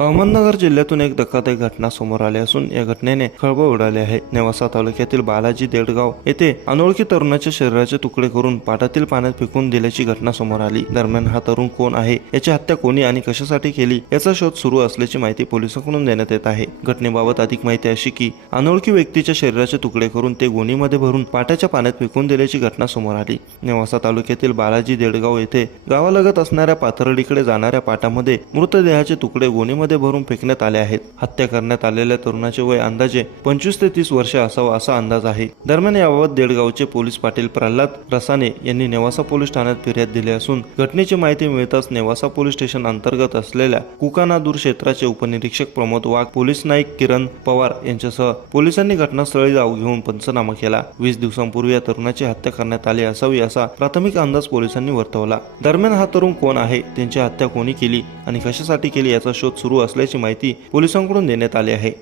अहमदनगर जिल्ह्यातून एक धक्कादायक घटना समोर आली असून या घटनेने खळबळ उडाली आहे। नेवासा तालुक्यातील बालाजी देडगाव येथे अनोळखी तरुणाच्या शरीराचे तुकडे करून पाटातील पाण्यात फेकून दिल्याची घटना समोर आली। दरम्यान हा तरुण कोण आहे, याची हत्या कोणी आणि कशासाठी केली याचा शोध सुरू असल्याची माहिती पोलिसांकडून देण्यात येत आहे। घटनेबाबत अधिक माहिती अशी की अनोळखी व्यक्तीच्या शरीराचे तुकडे करून ते गोणीमध्ये भरून पाटाच्या पाण्यात फेकून दिल्याची घटना समोर आली। नेवासा तालुक्यातील बालाजी देडगाव येथे गावालगत असणाऱ्या पाथर्डीकडे जाणाऱ्या पाटामध्ये मृतदेहाचे तुकडे गोणीमध्ये भरून फेकण्यात आले आहेत। हत्या करण्यात आलेल्या तरुणाचे वय अंदाजे 25 ते 30 वर्षे असावं असा अंदाज आहे। दरम्यान याबाबत देडगावचे पोलीस पाटील प्रल्हाद रसाने यांनी नेवासा पोलीस ठाण्यात फिर्याद दिली असून घटनेची माहिती मिळताच नेवासा पोलीस स्टेशन अंतर्गत असलेल्या कुकानादूर क्षेत्राचे उपनिरीक्षक प्रमोद वाघ, पोलीस नाईक किरण पवार यांच्यासह पोलिसांनी घटनास्थळी जाऊ घेऊन पंचनामा केला। 20 दिवसांपूर्वी या तरुणाची हत्या करण्यात आली असावी असा प्राथमिक अंदाज पोलिसांनी वर्तवला। दरम्यान हा तरुण कोण आहे, त्यांची हत्या कोणी केली आणि कशासाठी केली याचा शोध सुरू असल्याची माहिती पोलिसांकडून देण्यात आली आहे।